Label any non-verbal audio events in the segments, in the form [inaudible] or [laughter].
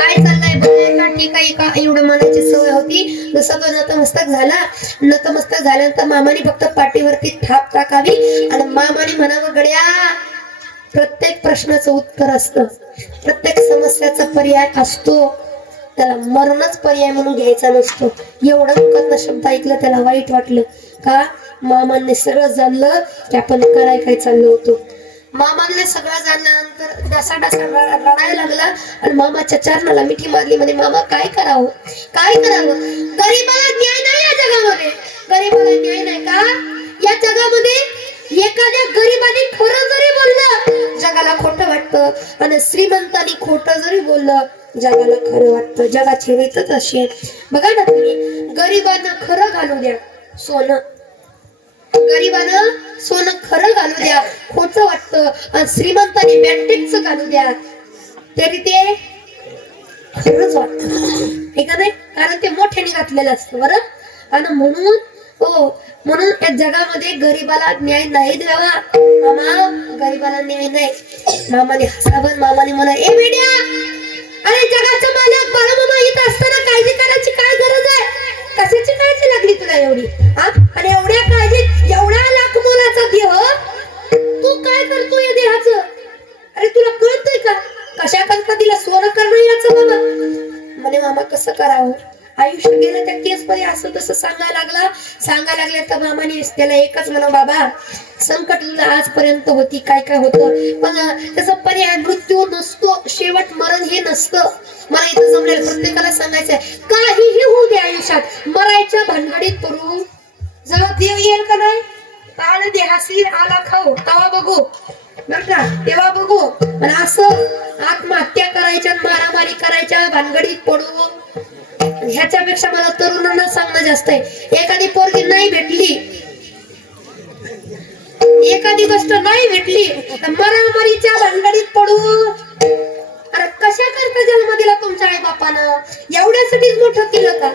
काय चाललंय बघ ठीक आहे का एवढं म्हणायची सवय होती. जसा तो नतमस्तक झाला नतमस्तक झाल्यानंतर मामाने फक्त पाठीवरती थाप टाकावी आणि मामाने म्हणावं गड्या प्रत्येक प्रश्नाचं उत्तर असतं. प्रत्येक समस्याचा पर्याय असतो. त्याला मरणच पर्याय म्हणून घ्यायचा नसतो. एवढं कन्न शब्द ऐकलं त्याला वाईट वाटलं. का? मामांनी सगळं जाणलं की आपण काय काय चाललो होतो. मामांनी सगळं जाणल्यानंतर डसा डसा रडायला लागला. आणि मामाच्या चरणाला मिठी मारली. म्हणे मामा काय करावं? काय करावं? गरीबाला न्याय नाही या जगामध्ये. गरीबाला न्याय नाही का? या जगामध्ये एखाद्या गरीबाने खरं जरी बोललं जगाला खोटं वाटतं. आणि श्रीमंतानी खोटं जरी बोललं जगाला खरं वाटतं. जगाची रीतच अशी बघा ना तुम्ही गरिबांना खरं घालू द्या सोनं. गरिबानं सोनं खरं घालू द्या खोटं वाटतं आणि घालू द्या तरी ते खरंच वाटत. हे का नाही? कारण ते मोठ्याने घातलेलं असतं बरं? आणि म्हणून हो म्हणून या जगामध्ये गरिबाला न्याय नाही द्यावा मामा गरिबाला न्याय नाही. मामाने हसावं मामाने म्हणा ए बेड्या! अरे जगाचा मालक बाळा मामा येत असताना काळजी करायची काय गरज आहे? कशाची काळजी लागली तुला एवढी? आणि एवढ्या काळजीत एवढ्या लाख मोलाचा देह तू काय करतो या देहाचं? अरे तुला कळतंय का? कशा करता तिला सोनं करणं याचं बाबा? म्हणे मामा कसं करावं? आयुष्य गेलं त्या केस मध्ये असं तसं सांगायला लागला. सांगायला लागल्या तर मामाने त्याला एकच म्हणा बाबा संकट आजपर्यंत होती काय काय होतं? पण त्याचा पर्याय मृत्यू नसतो. शेवट मरण हे नसतं. मला इथं जमलेलं प्रत्येकाला सांगायचंय. काहीही होऊ दे आयुष्यात. मरायच्या भानगडीत पडू. जेव्हा देव येईल का नाही? काळ देहासी आला खाऊ. तवा बघू. बर का? तेव्हा बघू. पण असं आत्महत्या करायच्या मारामारी करायच्या भानगडीत पडू. ह्याच्यापेक्षा मला तरुणांना सांगणं जास्त आहे. एखादी पोरगी नाही भेटली. एखादी गोष्ट नाही भेटली तर मारामारीच्या भानगडीत पडू. अरे कशा करता जन्म दिला तुमच्या आई बापानं एवढ्यासाठीच मोठं केलं का?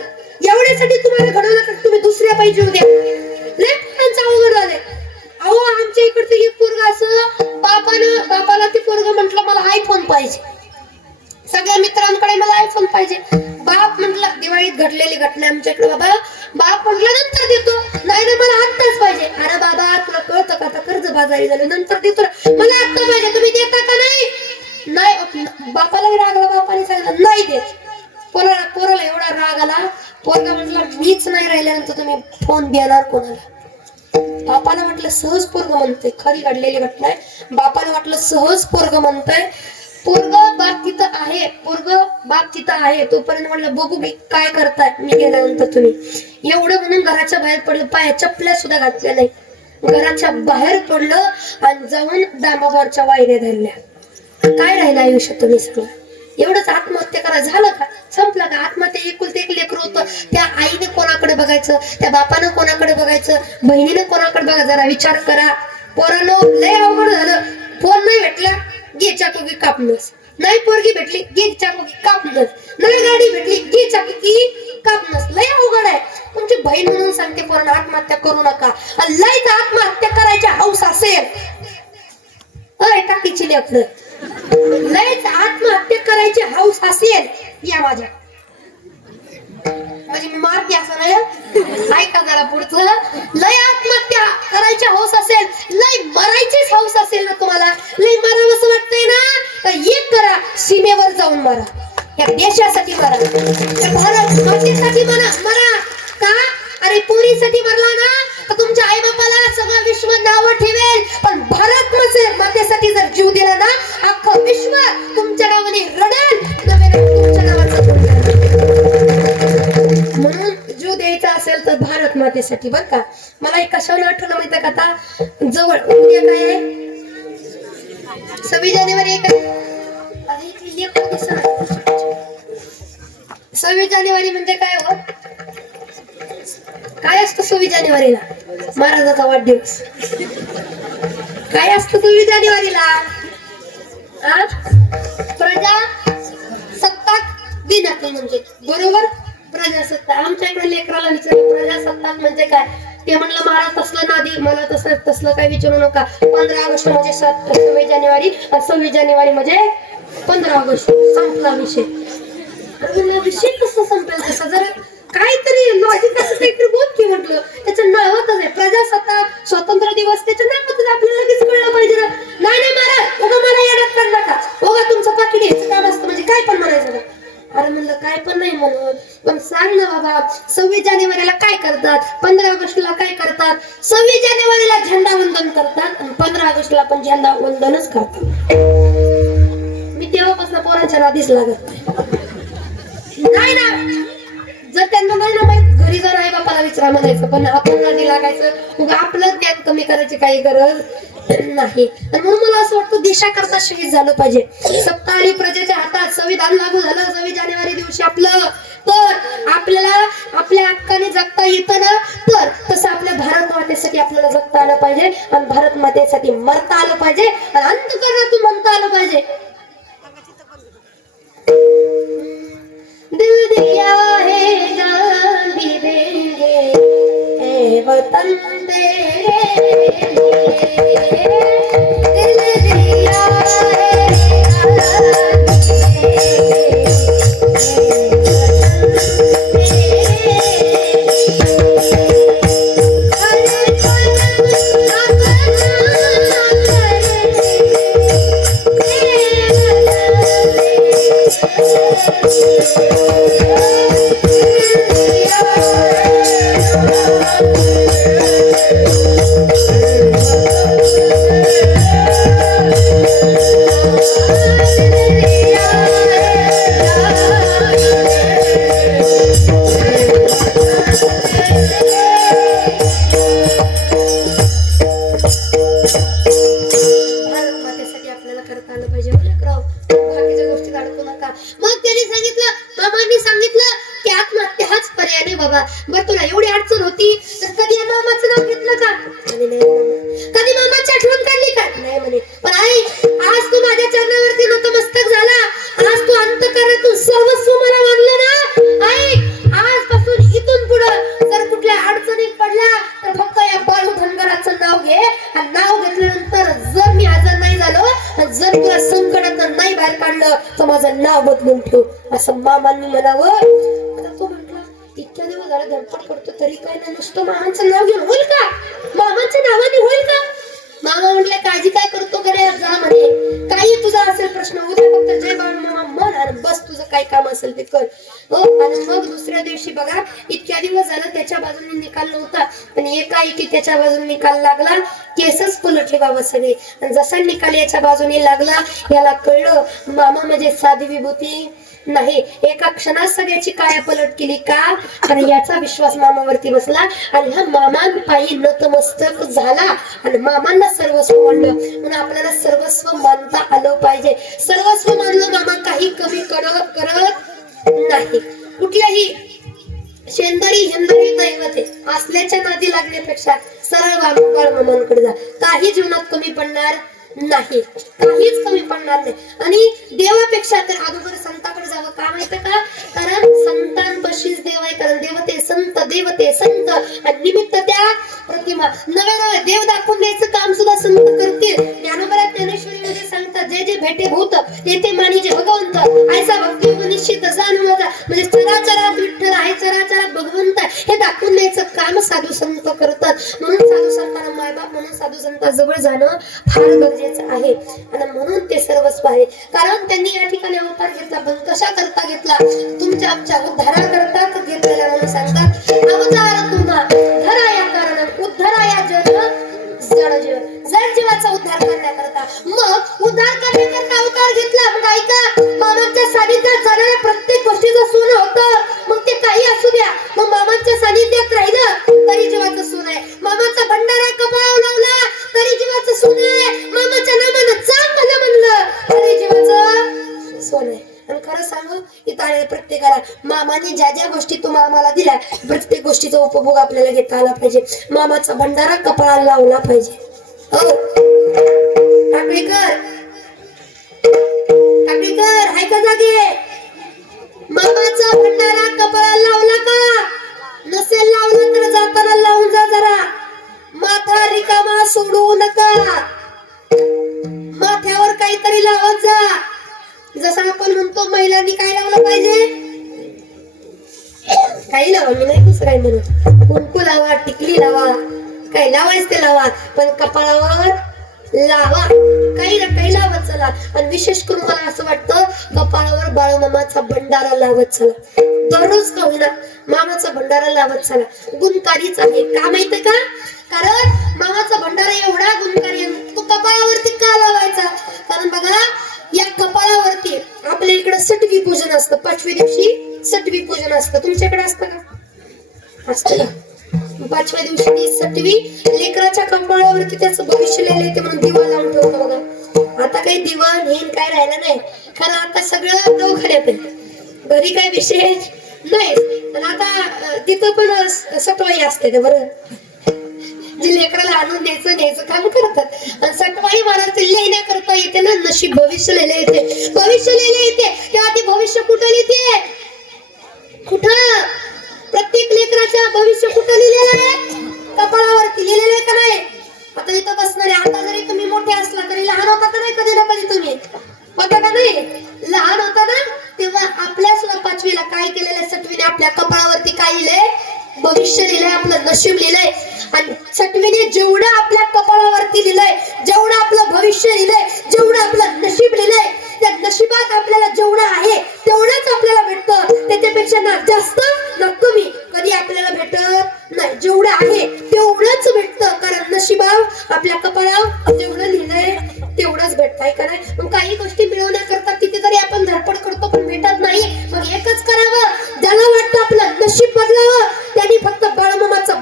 एवढ्यासाठी तुम्हाला घडवलं का? तुम्ही दुसऱ्या पाहिजे उद्या अवघड अहो आमच्या इकडचं हे पोरग असं बापानं बापाला ते पोरग म्हंटल मला आयफोन पाहिजे. सगळ्या मित्रांकडे मला आयफोन पाहिजे. बाप म्हटलं दिवाळीत घडलेली घटना आमच्या इकडे बाबा. बाप म्हटलं नंतर देतो. नाही ना मला आत्ताच पाहिजे. अरे बाबा तुला कळतं का? आता कर्ज बाजारी झालं नंतर देतो मला आत्ता पाहिजे तुम्ही देता का नाही? नाही बापाला राग आला बापाने सांगितलं नाही देत पोराला पोराला एवढा राग आला पोरगा म्हटलं मीच नाही तुम्ही फोन देणार कोणाला? बापाला म्हटलं सहज पोरग म्हणतोय. खरी घडलेली घटना आहे. बापाला वाटलं सहज पोरग म्हणतोय. पोरग बाप तिथं आहे. पोरग बाप तिथं आहे. तोपर्यंत म्हटलं बघू मी काय करताय. मी गेल्यानंतर तुम्ही. एवढं म्हणून घराच्या बाहेर पडलं. पाया चपल्या सुद्धा घातल्या नाही. घराच्या बाहेर पडलं आणि जाऊन दामावरच्या वायऱ्या धरल्या. काय राहिलं आयुष्यात तुम्ही सगळं? एवढंच आत्महत्या करा. झालं का? संपलं का? आत्महत्या एकुलते एक लेकर होतं. त्या आईने कोणाकडे बघायचं? त्या बापानं कोणाकडे बघायचं? बहिणीने कोणाकडे बघा? जरा विचार करा. पोरानं लय अवघड झालं. फोन नाही भेटला घे चाकू कापणस नाही पोरगी भेटली घे चाकू कापणस नाही गाडी भेटली घे चाकू कापणस लय अवघड आहे. तुमची बहीण म्हणून सांगते पोरानं आत्महत्या करू नका. आणि लयच आत्महत्या करायची हौस असेल. अय टाकीची लेकरं. आत्महत्या हाऊस असेल या माझ्या. म्हणजे मी मारते असं नाही. ऐका जरा पुढचं. लय आत्महत्या करायची हौस असेल लय मरायचीच हौस असेल ना तुम्हाला. लय मरावं असं वाटतंय ना? तर एक करा सीमेवर जाऊन मारा. या देशासाठी मरा. भारत मातेसाठी मरा. मरा. का? अरे पोरीसाठी मरला ना? तुमच्या आई बापाला सगळं विश्व नाव ठेवेल. पण भारत मातेसाठी जर जीव दिला ना अख्खं विश्व तुमच्या नावाने रडेल. नव्हे तुमच्या नावाचं म्हणून जीव द्यायचा असेल तर भारत मातेसाठी बर का. मला एक कशावर आठवलं माहिती का आता? जवळ उद्या काय आहे? सव्वीस जानेवारी सव्वीस जानेवारी म्हणजे काय हो? काय असतं सव्वीस जानेवारीला? महाराजाचा वाढदिवस. काय असतं तुम्ही जानेवारीला प्रजा सत्ताक दिनाचं म्हणजे. बरोबर? प्रजासत्ताक आमच्या इकडे लेकराला विचारलं प्रजासत्ताक म्हणजे काय? ते म्हणलं महाराज तसलं नादी मला तसं तसलं काय विचारू नका. पंधरा ऑगस्ट म्हणजे सात सव्वीस जानेवारी सव्वीस जानेवारी म्हणजे पंधरा ऑगस्ट. संपला विषय. विषय कसं संपेल कसा जरा काहीतरी लॉजिक असं काहीतरी बोल की म्हटलं. त्याचं नावातच आहे. प्रजासत्ताक स्वातंत्र्य दिवस त्याच्या नावातच आपल्याला लगेच कळलं पाहिजे ना. नाही नाही महाराज उगा मला येण्यात काढ नका. उगा तुमचं पाकिट घ्यायचं काम असतं म्हणजे काय पण म्हणायचं अरे म्हणलं काय पण नाही म्हणत. पण सांग ना बाबा सव्वीस जानेवारीला काय करतात? पंधरा ऑगस्टला काय करतात? सव्वीस जानेवारीला झेंडा वंदन करतात आणि पंधरा ऑगस्टला पण झेंडा वंदनच करतात. मी तेव्हापासून पोरांच्या नादीच लागत नाही ना त्यांना नाही ना माहीत घरी जर आई बापाला विचारा म्हणायचं पण आपण नादी लागायचं. आपलं ज्ञान कमी करायची काही गरज नाही. आणि म्हणून मला असं वाटतं देशाकरता शहीद झालं पाहिजे. सत्ता प्रजेच्या हातात संविधान लागू झालं सव्वीस जानेवारी दिवशी आपलं. तर आपल्याला आपल्या हक्काने जगता येतं ना? तर तसं आपल्या भारत मातेसाठी आपल्याला जगता आलं पाहिजे. आणि भारत मातेसाठी मरता आलं पाहिजे. आणि अंतकरणातून म्हणता आलं पाहिजे. दिल दिया है जान मामांनी म्हणावं. आता तो म्हटला इतक्या दिवस झाला धडपड करतो तरी काय ना नुसतं मामांचं नाव घेऊन होईल का? मामांच्या नावाने होईल का? मामा म्हटले काळजी काय करतो करे जा म्हणे. काही तुझा असेल प्रश्न उद्या फक्त जय बाळ मामा म्हण आणि बस तुझं काय काम असेल ते कर. हो आणि मग दुसऱ्या दिवशी बघा इतक्या दिवस झाला त्याच्या बाजूने निकाल नव्हता. पण एकाएकी त्याच्या बाजूने निकाल लागला केसच पलटले बाबा सगळे. आणि जसा निकाल याच्या बाजूने लागला याला कळलं मामा म्हणजे साधी विभूती. नाही. एका क्षणात सगळ्याची काया पलट केली का? आणि याचा विश्वास मामावरती बसला. आणि हा मामांपायी नतमस्तक झाला. आणि मामांना सर्वस्व मानलं. म्हणून आपल्याला सर्वस्व मानता आलं पाहिजे. सर्वस्व मानलं मामा काही कमी करत करत नाही. कुठल्याही शेंदरी हिंदरी दैवते असल्याच्या नादी लागण्यापेक्षा सरळ बाळ मामांकडे जा. काही जीवनात कमी पडणार नाही. काहीच कमी पडणार नाही. आणि देवापेक्षा तर अगोदर संताकडे जावं का माहितीये का? कारण संतांपशीच देव आहे. कारण देवते संत देवते संत. आणि निमित्त त्या प्रतिमा नवे नवे देव दाखवून द्यायचं काम सुद्धा संत करतील. ज्ञानोबरा ज्ञानेश्वरीमध्ये सांगतात जे जे भेटे भूत ते ते मानिजे भगवंत. ऐसा भक्ती निश्चित जाणू माझा. म्हणजे चराचरात विठ्ठल आहे चराचरात भगवंत हे दाखवून द्यायचं काम साधू संत करतात. म्हणून साधू संतांना मायबाप म्हणून साधू संतांजवळ जाणं फार गरजेचं आहे. आणि म्हणून ते सर्वस्व आहे. कारण त्यांनी या ठिकाणी अवतार घेतला पण कशा करता घेतला. तुमच्या आमच्या उद्धारा करता घेतलेला म्हणून सांगतात अवतार तुम्हा. धरा या कारण उद्धरा या जन जड जीव जड जीवाचा उद्धार करण्याकरता. मग ज्या ज्या गोष्टी तो आम्हाला दिल्या प्रत्येक गोष्टीचा उपभोग आपल्याला घेता आला पाहिजे. मामाचा भंडारा कपाळाला लावला पाहिजे. हो. लावा मी नाही दुसरं काय म्हणत कुंकू लावा टिकली लावा. काय लावायच ते लावा. पण कपाळावर लावा. काही ना काही लावत चला. आणि विशेष करून मला असं वाटतं कपाळावर बाळमामाचा भंडारा लावत चला. दररोज का होईना मामाचा भंडारा लावत चला. गुणकारीच आहे. का माहितीये का? कारण मामाचा भंडारा एवढा गुणकारी तो कपाळावरती का लावायचा? कारण बघा या कपाळावरती आपल्या इकडे सटवी पूजन असतं. पाचव्या दिवशी सटवी पूजन असतं. तुमच्याकडे असतं का? असतं का पाचव्या दिवशी ती सटवी लेकराच्या कपाळावरती त्याचं भविष्य लिहिलं ते म्हणून दिवा लावून ठेवतो बघा. आता काही दिवा हेन काय राहिलं नाही. कारण आता सगळं दवाखान्यात आहे घरी काय विषय नाही पण आता तिथं पण सटवाई असते ते बरं. जे लेकराला आणून द्यायचं द्यायचं काम करतात. आणि सटवाई महाराज लिहिण्या करता येते ना नशीब भविष्य लिहिलं येते. भविष्य लिहिलं येते. तेव्हा ते भविष्य कुठं लिहिते? कुठं? प्रत्येक लेकराच्या भविष्य कुठं लिहिलेलं आहे? कपाळावरती लिहिलेलं आहे का नाही? आता इथं बसणारे आता जरी तुम्ही मोठे असला तरी लहान होता का नाही कधी ना कधी तुम्ही? होता का नाही? लहान होता ना? तेव्हा आपल्या सुद्धा पाचवीला काय केलेलं सटवीने आपल्या कपाळावरती काय लिहिलंय? भविष्य लिहिलंय आपलं नशीब लिहिलंय. आणि सटवीने जेवढं आपल्या कपाळावरती लिहिलंय जेवढं आपलं भविष्य लिहिलंय जेवढं आपलं नशीब लिहिलंय त्या नशिबात आपल्याला जेवढं आहे तेवढंच आपल्याला भेटतं. त्याच्यापेक्षा ना जास्त ना कमी कधी आपल्याला भेटत नाही. जेवढं आहे तेवढंच भेटतं. कारण नशिबा आपल्या कपाळावर जेवढं लिहिलंय तेवढंच भेटत. का नाही? मग काही गोष्टी मिळवण्याकरता कितीतरी आपण धडपड करतो पण भेटत नाही. मग एकच करावं. ज्याला वाटतं आपलं नशीब बदलावं त्यांनी फक्त बाळमामाचा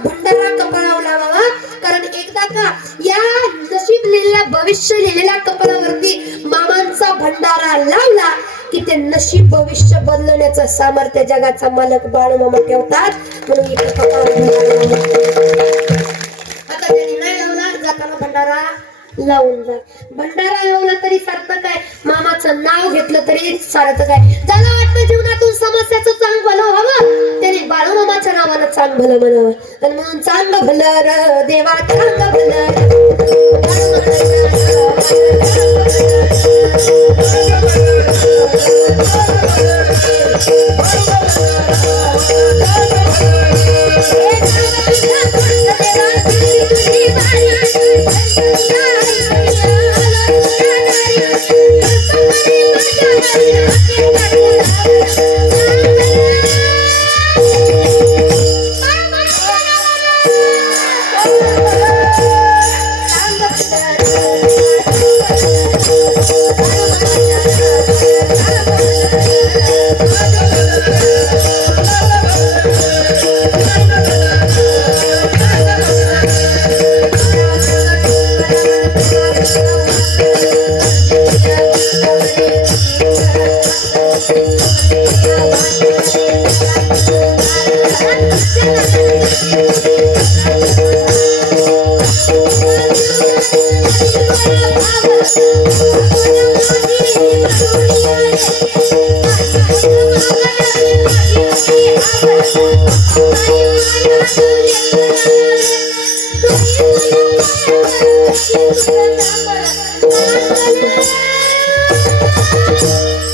भविष्य लिहिलेल्या कपलावरती मामांचा भंडारा लावला की ते नशीब भविष्य बदलण्याचं सामर्थ्य जगाचा मालक बाळमामा ठेवतात. म्हणून इथे कपाळ आता त्यांनी नाही लावला जाताना भंडारा लावून जा. भंडारा लावला तरी सार्थक काय? मामाचं नाव घेतलं तरी सार्थक आहे ज्याला वाटतं जीवनातून समस्याचं चांग भलं व्हावं. त्याने बाळूमामाच्या नावानं चांग भलं म्हणावं. आणि म्हणून चांग भलं र देवा चांग भलं बघा Thank you.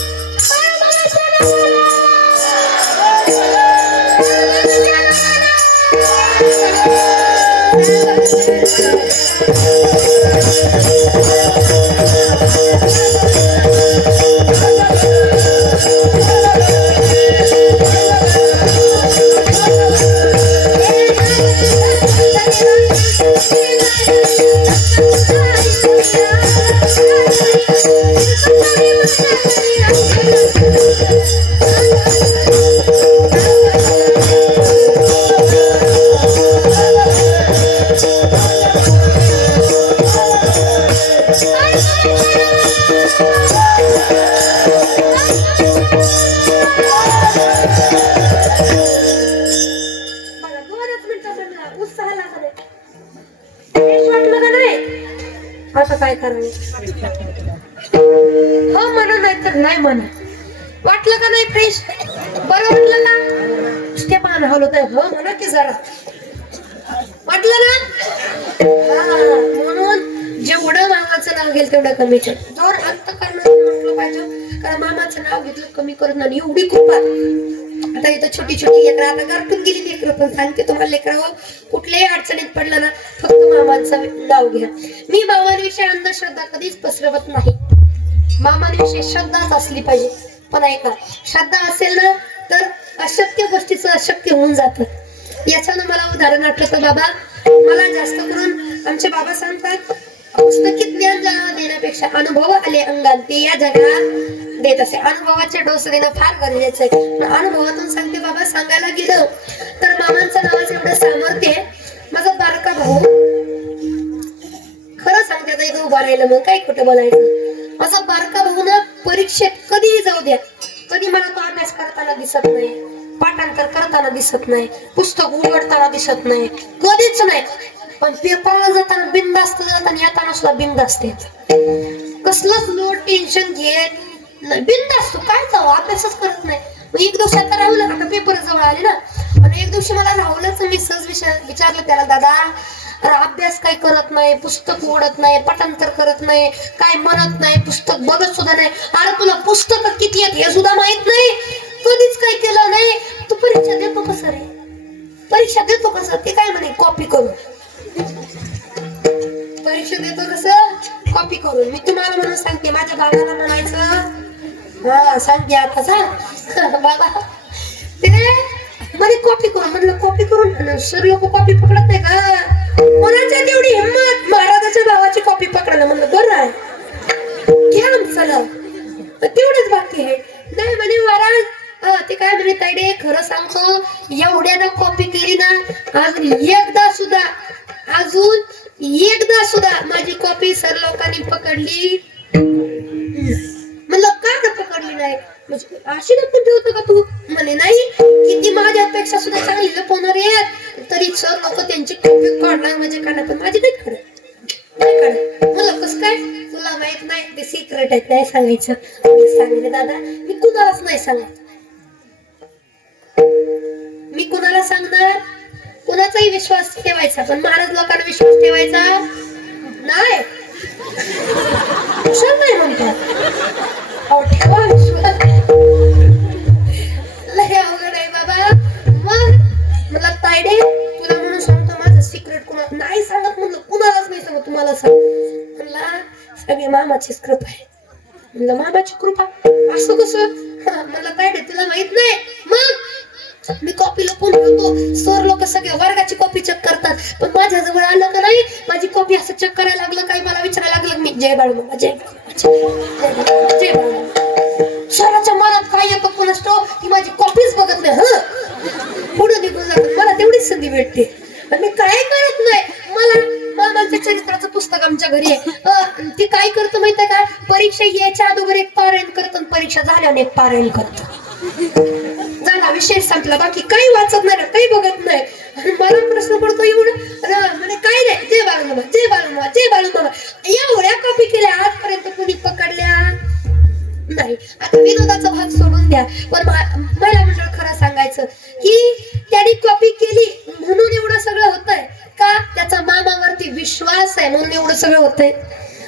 आता काय करावे? हो म्हणू नाही तर नाही म्हणा. वाटलं का नाही फ्रेश बरं वाटलं ना? स्टेपान हलवत आहे. हो म्हणा की जरा. वाटलं ना? म्हणून जेवढं मामाचं नाव घेईल तेवढं कमी जोर अंत करणं म्हटलं पाहिजे. कारण मामाचं नाव घेतलं कमी करून आणि एवढी खूप आता इथं छोटी छोटी लेकरं आता गारटून गेली लेकरं पण सांगते तुम्हाला लेकरं हो. कुठल्याही अडचणीत पडलं ना फक्त मामांचं नाव घ्या. मी मामांविषयी अंधश्रद्धा कधीच पसरवत नाही. मामांविषयी श्रद्धाच असली पाहिजे. पण ऐका श्रद्धा असेल ना तर अशक्य गोष्टीचं अशक्य होऊन जातं. याच्यानं मला उदाहरण आठवतं बाबा. मला जास्त करून आमचे बाबा सांगतात पुस्तकी ज्ञान जा- देण्यापेक्षा अनुभव आले अंगात ते या जगात देत असे. अनुभवाचे डोस देणं फार गरजेचं आहे. अनुभवातून सांगते बाबा सांगायला गेलं तर मामांचं नावाचं एवढं सामर्थ्य माझा बारका भाऊ खरं सांगते आता इथं उभा राहिलं मग काय खोटं बोलायचं? माझा बारका भाऊ ना परीक्षेत कधीही जाऊ द्या. कधी मला तो अभ्यास करताना दिसत नाही पाठांतर करताना दिसत नाही पुस्तक उघडताना दिसत नाही कधीच नाही. पण पेपरला जाताना बिंदास्त जाताना येताना सुद्धा बिंदास्त येत कसलंच लोड टेन्शन घेत नाही बिंदास्त काय जाऊ अभ्यासच करत नाही. मग एक दिवशी आता राहुल आता पेपर जवळ आले ना. आणि एक दिवशी मला राहुलच मी सहज विचार विचारलं त्याला दादा अरे अभ्यास काय करत नाही? पुस्तक ओढत नाही पठांतर करत नाही काय म्हणत नाही? पुस्तक बघत सुद्धा नाही. अरे तुला पुस्तक किती आहेत हे सुद्धा माहीत नाही. कधीच काय केलं नाही. तू परीक्षा देतो कसं रे परीक्षा देतो कसं ते काय म्हणे? कॉपी करून. परीक्षा देतो कसं कॉपी करून. मी तुम्हाला म्हणून सांगते माझ्या बाबाला म्हणायचं. हा सांगते आता सांग. [laughs] बाबा ते म्हणे कॉपी करून म्हणलं कॉपी करून सर लोक कॉपी पकडत नाही का? कोणाच्या तेवढी हिंमत? महाराजाच्या भावाची कॉपी पकडायला म्हणलं बरं आहे. घ्या चला तेवढंच बाकी आहे. नाही म्हणे महाराज ते काय म्हणे तायडे खरं सांगतो एवढ्यानं कॉपी केली ना अजून एकदा सुद्धा अजून एकदा सुद्धा माझी कॉपी सर लोकांनी पकडली. म्हणलं का ना पकडली नाही? म्हणजे अशी लपून ठेवतो का तू? म्हणे नाही किती माझ्यापेक्षा सुद्धा चांगली लपवणार आहेत. तरी सर लोक त्यांची कॉपी काढणार म्हणजे काढणार पण माझी नाही काढत. मला कसं काय? तुला माहीत नाही ते सिक्रेट आहेत नाही सांगायचं. सांगले सांगितलं दादा मी कुणालाच नाही सांगत. मी कुणाला सांगणार? कुणाचाही विश्वास ठेवायचा पण महाराज लोकांना विश्वास ठेवायचा नाही. कुशाल नाही म्हणतात. अहो, ठेवा विश्वास. लय अवघड आहे बाबा. मग मला तायडे तुला म्हणून सांगतो माझं सिक्रेट कुणा नाही सांगत म्हणलं कुणालाच नाही सांगत तुम्हाला सांग म्हणला सगळी मामाचीच कृपा आहे. म्हणलं मामाची कृपा? असं कसं? मला म्हणलं तायडे तुला माहीत नाही. मी कॉपी लपून ठेवतो. सर लोक सगळे वर्गाची कॉपी चेक करतात. पण माझ्या जवळ आलं का नाही? माझी कॉपी असं चेक करायला लागलं काही मला विचारायला लागलं मी जय बाळू मामा जय जय बाळू सराच्या मनात काय येतं कोण असतो की माझी कॉपीच बघत नाही ह? पुढे निघून जातात. मला तेवढीच संधी भेटते. पण मी काय करत नाही? मला मामांच्या चरित्राचं पुस्तक आमच्या घरी आहे. ते काय करतो माहितीये का? परीक्षा यायच्या अगोदर एक पारायण करतो आणि परीक्षा झाल्यावर एक पारायण करतो. विषय संपला. बाकी काही वाचत नाही काही बघत नाही. आणि मला प्रश्न पडतो एवढं म्हणे काय नाही जय बाळू मामा जय बाळू मामा जय बाळू मामा एवढ्या कॉपी केल्या आजपर्यंत कुणी पकडल्या? नाही. आता विनोदाचा भाग सोडून द्या. पण मला मंडळ खरं सांगायचं की त्याने कॉपी केली म्हणून एवढं सगळं होतंय. का? त्याचा मामावरती विश्वास आहे म्हणून एवढं सगळं होतंय.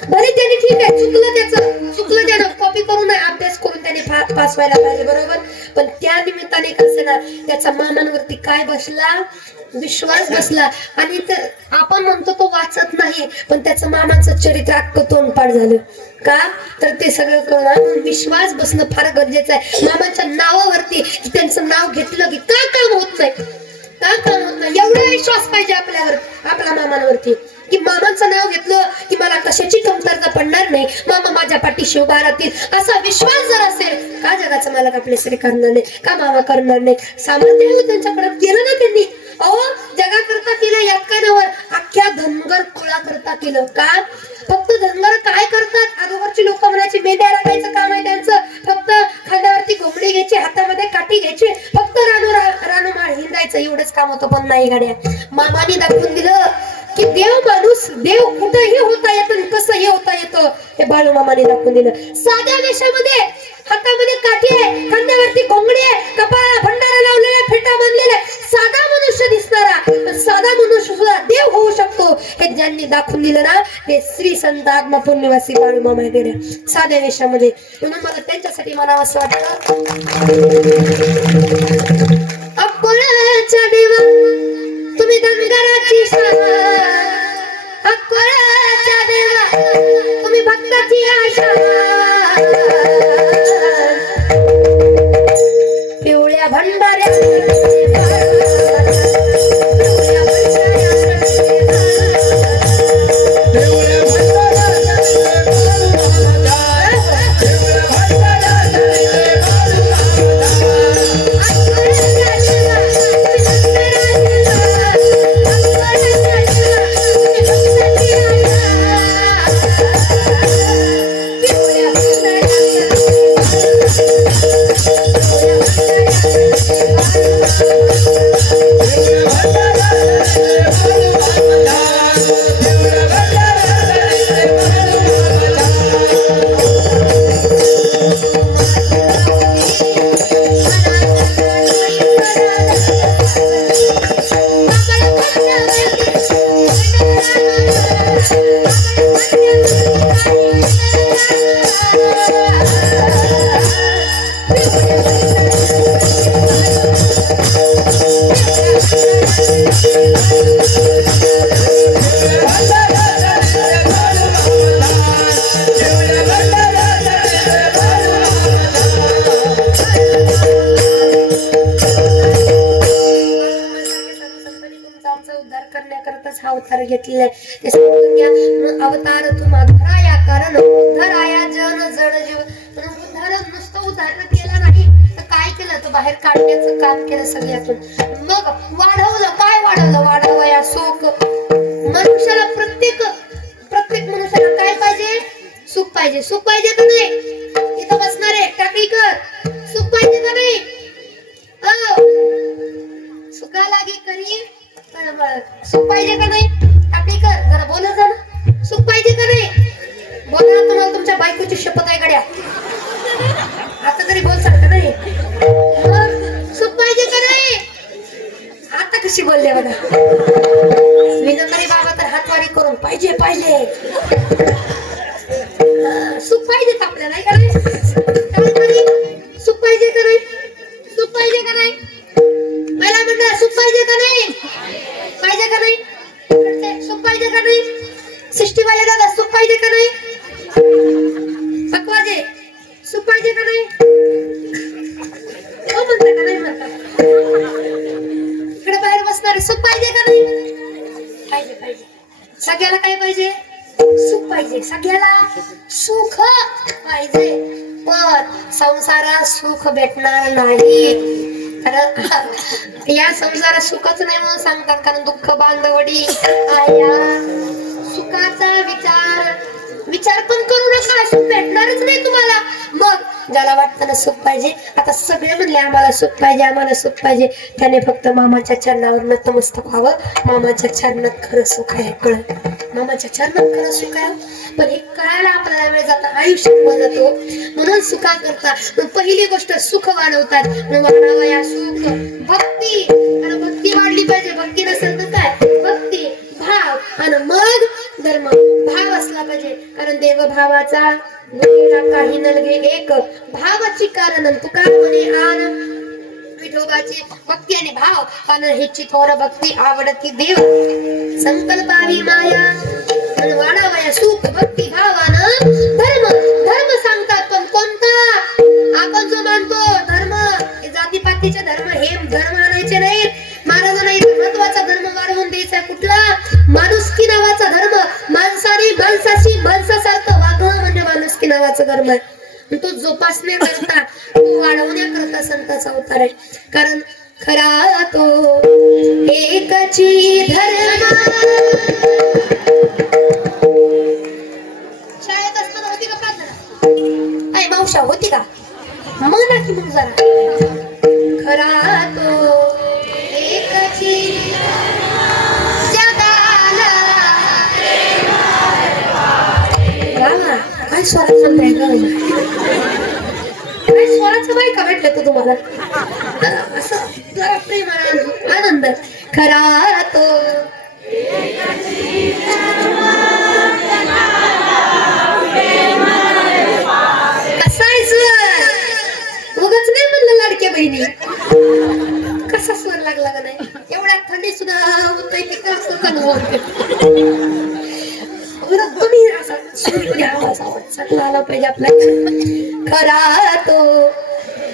भले त्याने ठीक आहे. चुकलं त्याचं चुकलं त्यानं. कॉपी करून नाही अभ्यास करून त्याने पास व्हायला पाहिजे बरोबर? पण त्या निमित्ताने कसं ना त्याचा मामांवरती काय बसला? विश्वास बसला. आणि तर आपण म्हणतो तो वाचत नाही पण त्याचं मामाचं चरित्र अख्खं तोंडपाड झालं. का? तर ते सगळं करून विश्वास बसणं फार गरजेचं आहे. मामाच्या नावावरती त्यांचं नाव घेतलं की का काम होत नाही? का काम होत नाही? एवढा विश्वास पाहिजे आपल्यावर आपल्या मामांवरती. की मामाचं नाव घेतलं की मला कशाची कमतरता पडणार नाही? मामा माझ्या पाठीशी उभा राहतील. असा विश्वास जर असेल का जगाचं मालक आपल्यासाठी करणार नाही? का मामा करणार नाही? सामर्थ्य हो त्यांच्याकडे. केलं ना त्यांनी. अहो जगाकरता केलं यात काय नवर अख्ख्या धनगर कुळा करता केलं. का? फक्त धनगर काय करतात? अगोदरची लोक म्हणायची मेंढ्या राखायचं काम आहे त्यांचं. फक्त खांद्यावरती घोंगडी घ्यायची हातामध्ये काठी घ्यायची. फक्त रानू रा- रानूमाळ हिंडायचं. एवढंच काम होतं पण नाही गाड्या. मामाने दाखवून दिलं. की देव माणूस देव कुठंही होता येत आणि कसंही होता येतं हे बाळू मामाने दाखवून दिलं. साध्या वेशामध्ये हातामध्ये काठी आहे खांद्यावरती कोंगडी आहे कपाळा भंडारा लावलेला फेटा बांधलेला साधा मनुष्य दिसणारा पण साधा मनुष्य सुद्धा देव होऊ शकतो हे ज्यांनी दाखवून दिलं ना ते श्री संत आत्मा पूर्णिवासी बाळू मामा साध्या वेशामध्ये. म्हणून मला त्यांच्यासाठी मला असं वाटतं मनुष्याला प्रत्येक प्रत्येक मनुष्याला काय पाहिजे? सुख पाहिजे. सुख पाहिजे का नाही? सगळ्याला काय पाहिजे? सुख पाहिजे. सगळ्याला सुख पाहिजे. पण संसारात सुख भेटणार नाही. कारण या संसारात सुखच नाही म्हणून सांगतात. कारण दुःख बांधवडी आया सुखाचा विचार. विचार पण करू नका. सुख भेटणारच नाही तुम्हाला. मग ज्याला वाटतं सुख पाहिजे. आता सगळे म्हणले आम्हाला सुख पाहिजे आम्हाला सुख पाहिजे. त्याने फक्त मामाच्या चरणावर नतमस्तक व्हावं. मामाच्या चरणात खरं सुख आहे कळत मामाच्या चरणात खरं सुख आहे? पण हे कळायला आपल्याला वेळ जातो आयुष्य जातो. म्हणून सुखा करता. पहिली गोष्ट सुख वाढवतात. मग वाढावं या सुख. भक्ती. आणि भक्ती वाढली पाहिजे. भक्ती नसेल तर काय? भक्ती भाव. आणि मग धर्म. भाव असला पाहिजे. कारण देवभावाचा वेगळा काही नलगे एक भावाची कारण तुकार म्हणे आन विठोबाचे भक्ती आणि भाव आणि हिची थोर भक्ती आवडती देव. संकल्पावी माया आणि वाढावया सुख भक्ती भावान. धर्म धर्म सांगतात पण कोणता? आपण जो मानतो धर्म हे जातीपातीचे धर्म हे धर्म आणायचे नाहीत. महाराजांना महत्त्वाचा धर्म वाढवून द्यायचा कुठला? माणुसकी नावाचा धर्म. माणसाने माणसाशी माणसासारखा नावाचं धर्म आहे. आणि तो जोपासण्याकरता तो वाढवण्याकरता संताचा अवतार आहे. कारण खरा तो एकची धर्म. शाळेत असताना होती का प्रार्थना आई मावशा होती का? म्हणा की मग जरा. खरा तो एकची स्वराचं प्रेम स्वराचं बाय का भेटलं तुम्हाला? असं जरा आनंद खरा तो. असायचं उगाच नाही म्हणलं लाडक्या बहिणी. कसा स्वर लागला का नाही? एवढ्या थंडी सुद्धा होत आहे की कसं चांगलं आला पाहिजे आपला खरा तो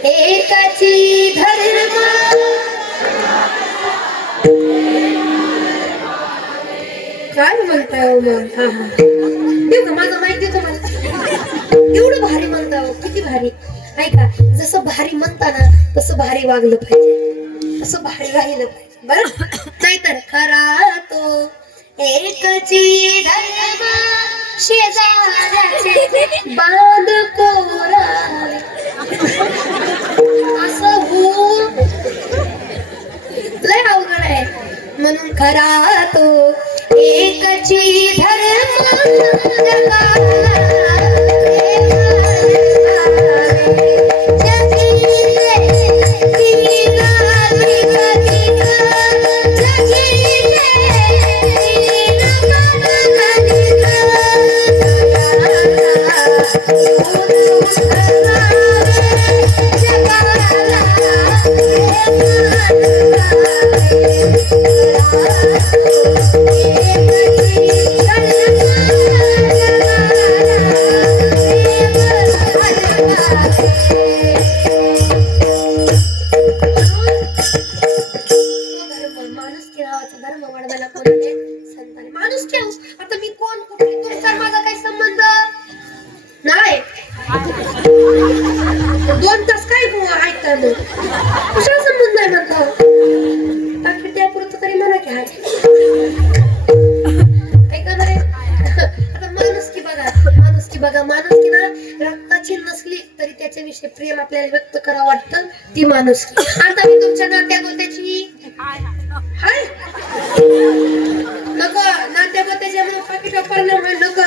एकाची धर्म काय म्हणताय हो मग? हा हा. देऊ का माझं माहिती तुम्हाला एवढं भारी म्हणता हो, किती भारी ऐका जसं भारी म्हणता ना तसं भारी वागलं पाहिजे. तसं भारी राहिलं पाहिजे. बरं? नाहीतर खरा तो एकची धर्म शेजाऱ्याचे बांध कोरावे असं हो. लय अवघड आहे. म्हणून खरा तो एकची धर्म माणुसकी माणूस. आता मी तुमच्या नात्या गोत्याची हाय. नको नात्या गोत्याच्यामुळे पाकिट परिणाम होईल नको.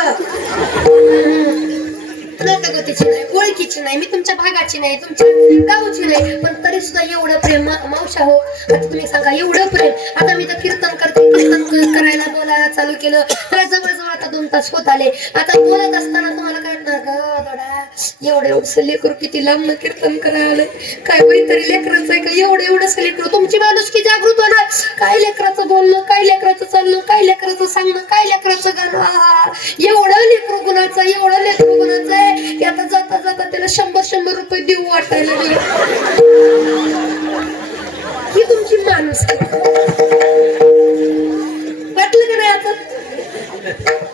नात्या गोत्याची नाही ओळखीची नाही मी तुमच्या भागाची नाही तुमच्या गावची नाही. पण तरी सुद्धा एवढं प्रेम मावशा हो. आता तुम्ही सांगा एवढं प्रेम. आता मी तर कीर्तन करते कीर्तन करायला बोलायला चालू केलं. त्याला जवळजवळ आता दोन तास होत आले. आता बोलत असताना तुम्हाला काय वाटणार ग एवढं लेकरू किती लांब कीर्तन करायला. काय होईल तरी लेकराचं आहे का एवढं एवढंसं लेकरू. तुमची माणुसकी जागृत होणार काय लेकराचं बोलणं काय लेकराचं चालणं काय लेकराचं सांगणं काय लेकराचं गाणं. आहा. एवढं लेकरू गुणाचं एवढं लेकरू गुणाचं आहे की आता जाता जाता त्याला शंभर शंभर रुपये देऊ वाटायला ही तुमची माणूस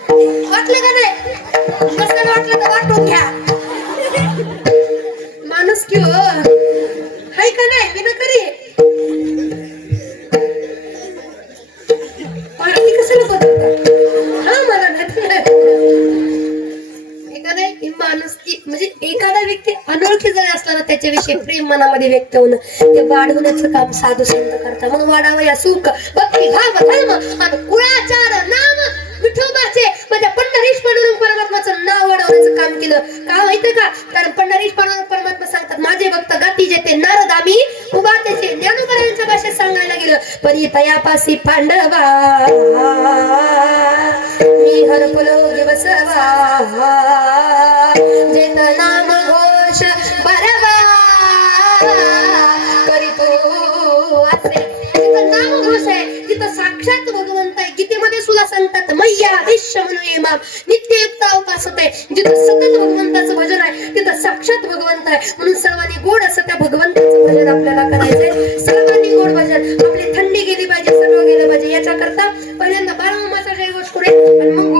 वाटलं का नाही? कसं वाटलं तर वाटून घ्या. माणूस की हो. हाय का नाही? विना पार्टी कशाला बदलता हा मला नाही तर नाही. एका म्हणजे एखादा व्यक्ती अनोळखी जरी असला ना त्याच्याविषयी प्रेम मनामध्ये व्यक्त होणं ते वाढवण्याचं काम साधू संत करता म्हणून वाढावं या सुख भक्ती भाव धर्म आणि कुळाचार नाम विठोबाचे माझ्या पंढरीश पांडुरंग परमात्माचं नाव वाढवण्याचं काम केलं. का माहितीये का? कारण पंढरीश पांडुरंग परमात्मा सांगतात माझे भक्त गाती जेते नारद आम्ही उभा त्याचे ज्ञानोबरायांच्या भाषेत सांगायला गेलं. परी तयापासी पांडवा. मी हरपलो दिवसवा जेत नाम घोष साक्षात भगवंत आहे. गीतेमध्ये सुद्धा सांगतात मैया विश्व म्हणून नित्ययुक्त अवकाशत आहे जिथं सतत भगवंताचं भजन आहे तिथं साक्षात भगवंत आहे. म्हणून सर्वांनी गोड असं त्या भगवंताचं भजन आपल्याला करायचं आहे सर्वांनी गोड भजन. आपली थंडी गेली पाहिजे सर्व गेलं पाहिजे. याच्याकरता पहिल्यांदा बारा मामाचा जयघोष करूया आणि मग